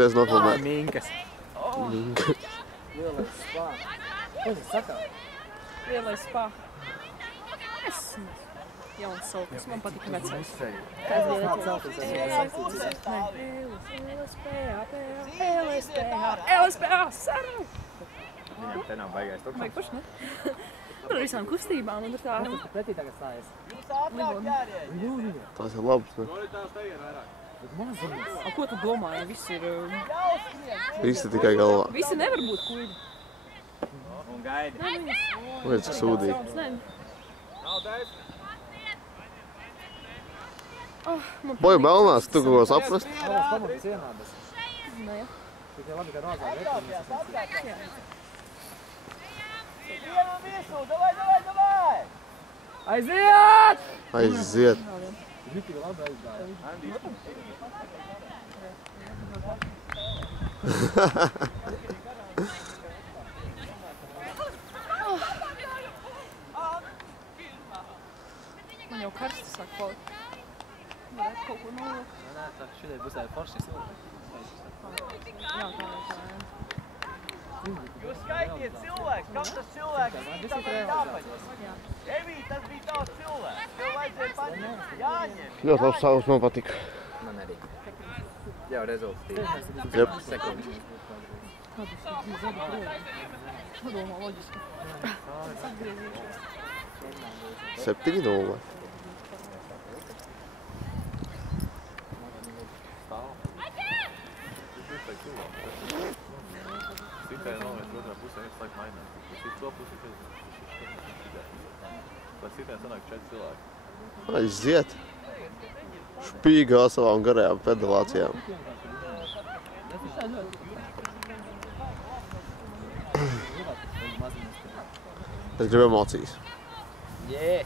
Es nofilmēju. Minkas. Minkas. Lielais spā. Ko tas saka? Lielais spā. Es jauns saukas, man patika vecais. Kāds lielais saukas? LSPA, saru! Viņam te nav baigais tukšums. Vajag paši, ne? Tur ar visām kustībām un tur tā. Kas tu pretī tagad stājies? Tas ir labs, ne? Bet maziņas. A, ko tu domāji? Visi ir... Visi tikai galvā. Visi nevar būt kuļi. Un gaidi. Vai cik sūdīgi. Boja belnās, tu kaut ko saprast? Tavas komandas vienādas. Nē. Tikai labi, ka rāzā vērtības. Aiziet! Aiziet. Viņi tik labi aizgāja. Man jau karsti sāk palikt. Varētu kaut ko nolikt. Nē, tā šitai būs tādi forši cilvēki. Jā, tā. Jūs skaitiet cilvēks, kam tas cilvēks ir, tam ir jāpaņem. Evī, tas bija tavs cilvēks. Tev vajadzēja paņemt. Jāņem. Ļoti labs savus man patika. Man arī. Jau rezultāti. Jep. Sekundi. Padomā loģiski. 7-0. Tikai novērst otrā pusē, viens laik mainās. Šis to pusi, lai sitien sanāk 4 cilvēki. Aiziet. Špīgā savām garajām pedalācijām. Es gribu emocijas. Jē!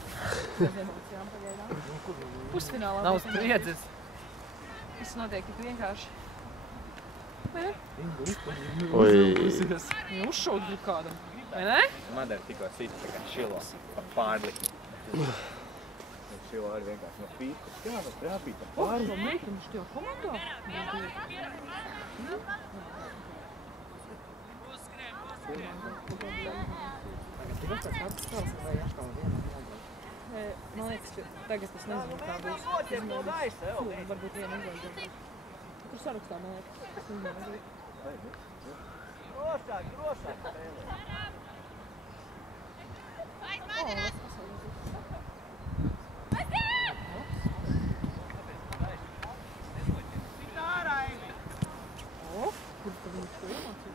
Pusfinālā. Nav spriedzes. Viss notiek tik vienkārši. Vai ne? Oi. Viņa uzšaut grib kādam. Vai ne? Madara tikko sita tā kā šilo pa pārlikni. Šilo arī vienkārši no pītas. Jā, no trāpīta pārlikni. Tā meitene štajā komandā? Man liekas, ka tagad es nezinu, kā būs. Varbūt viena izlaidība. Tur sarakstā, man liekas. Es nezinu. Drošāk spēlē. Kur tad viņš to iemācīja?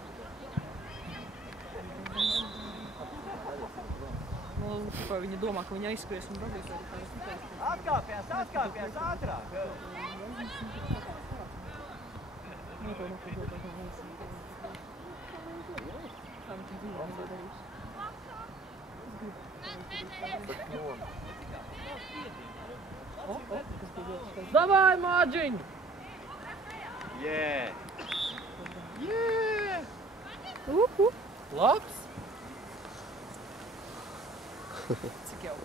Viņa domā, ka viņa aizskries un radīs arī kādas tikai. Atkāpjās ātrāk. Davai, Mārģiņ! Jē! Labs! Cik jau?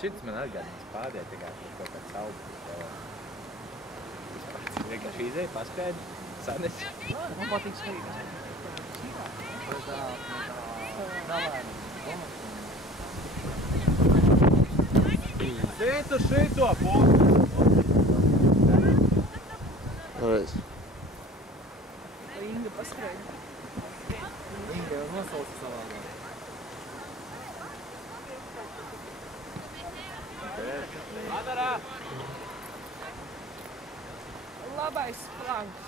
Šits man atgādās pārdēja tikai kaut kāds augus. Vispār vienkārši izēja, paspēdi, sanes. Man patīk skatīties. Sītu šito pusi! Reiz. Vai Inga paskrēja? Inga jau nosauca savā gā. Madara! Labais flanks.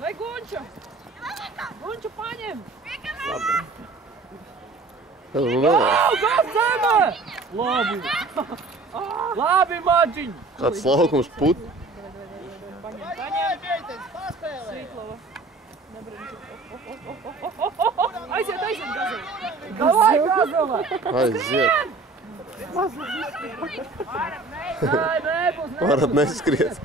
Vai Gunča? Gunča paņem! Kas man nelās? Zeme! Labi! Labi, Mārģiņ! Kāds laukums put? Paņem! Sīklava. Aiziet, Gazela! Davai, Gazela! Aiziet. Varat neskriet.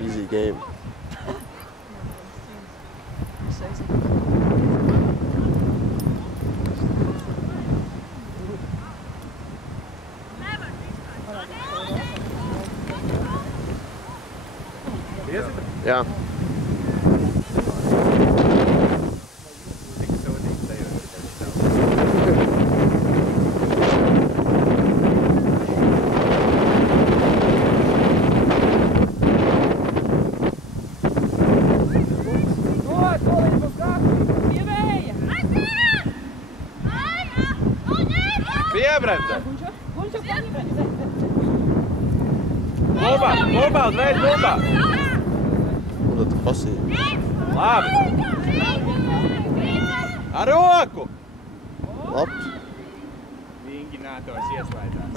Easy game. Jā. Tik sūdīgi sajūta. Piebremzē! Bumbā! Bumbā! Uzreiz bumbā! Un tad pasīvi. Labi! Ar roku! Labs. Vinginātors ieslaidās.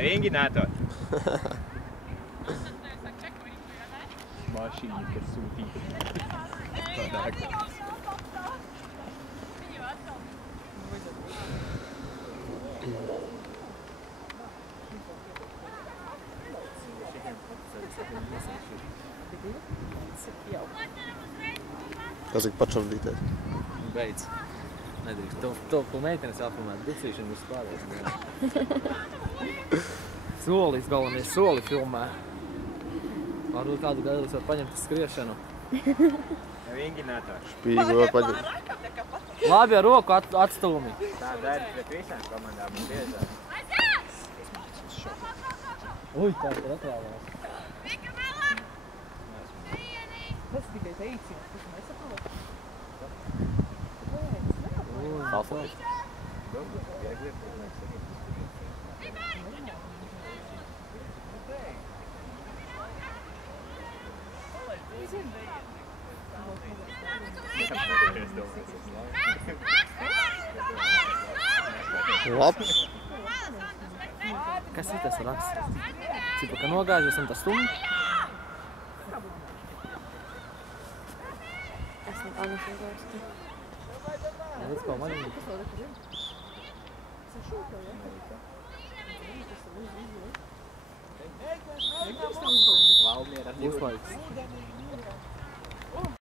Vinginātor! Mašīna, kas sūtīta. Tas ir pačavdīties. Beidz. Nedrīkst. To meitenes jāfilmēt. Ducīšana viss pārējais. Solis galvenais. Soli filmē. Varbūt kādu gailis var paņemt skriešanu. Vinginātor. Spīgu var paņemt. Labi, ar roku atstūmi. Tā dara pret visām komandām un biežāk. Uj, tā ir atrāvās. Tas tikai teicina, kas nesaprot. Salsot. Labs. Kas ir tas raksts? Cipa, ka nogāžas un tas stumj? Esmu Anna rakstu. Redz, ko man ir. Valmiera. Uzlaiks.